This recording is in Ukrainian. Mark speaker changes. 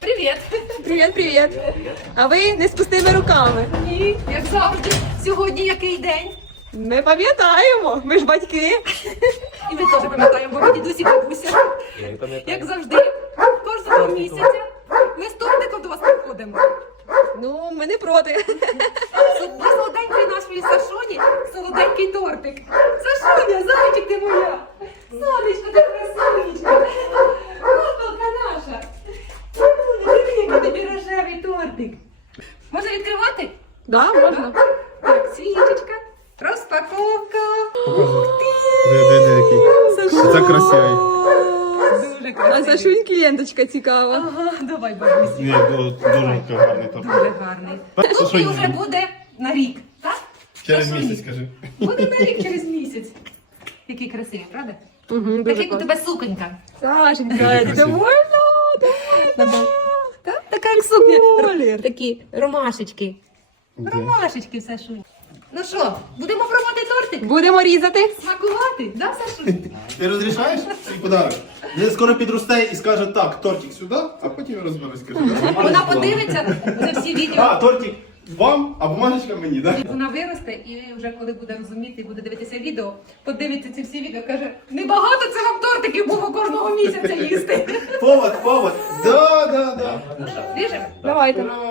Speaker 1: Привіт!
Speaker 2: Привіт. А ви не з пустими руками.
Speaker 1: Ні, як завжди. Сьогодні який день?
Speaker 2: Ми пам'ятаємо, ми ж батьки.
Speaker 1: І ми теж пам'ятаємо, бо дідусь і бабуся. Як завжди, кожного місяця ми з тортиком до вас приходимо.
Speaker 2: Ну, ми не проти.
Speaker 1: Для солоденької нашої Сашоні солоденький тортик. Сашоня, зайчик ти моя! Сонечко, ти красунечка! Куколка наша! Диви, який тобі рожевий тортик! Можна відкривати?
Speaker 2: Да, можна.
Speaker 1: Так, свічечка, розпаковка.
Speaker 3: Який. Це красивий.
Speaker 1: Дуже
Speaker 2: А
Speaker 1: красивий.
Speaker 2: Сашуньки ленточка цікава.
Speaker 1: Ага, давай, бабусі.
Speaker 3: Ні, дуже гарний топ.
Speaker 1: Дуже гарний. Тут
Speaker 3: що
Speaker 1: вже буде на рік, так?
Speaker 3: Через місяць, кажи.
Speaker 1: Буде на рік через місяць. Який красивий, правда?
Speaker 2: Угу,
Speaker 1: Так як у тебе суконька.
Speaker 2: Сашенька, ти довольна?
Speaker 1: Так? Така як сукня.
Speaker 2: Колір.
Speaker 1: Такі ромашечки. Ромашечки, Сашунь. Ну що, будемо пробувати тортик?
Speaker 2: Будемо різати.
Speaker 1: Смакувати, да, Сашунь?
Speaker 3: Ти розрішаєш свій подарок? Він скоро підросте і скаже так, тортик сюди, а потім розберусь.
Speaker 1: Вона подивиться за всі відео.
Speaker 3: А, тортик вам, а бумажечка мені, так?
Speaker 1: Вона виросте і вже коли буде розуміти і буде дивитися відео, подивиться ці всі відео, каже, небагато це вам тортиків було кожного місяця їсти.
Speaker 3: Повод. Да.
Speaker 1: Ріжемо?
Speaker 2: Давайте.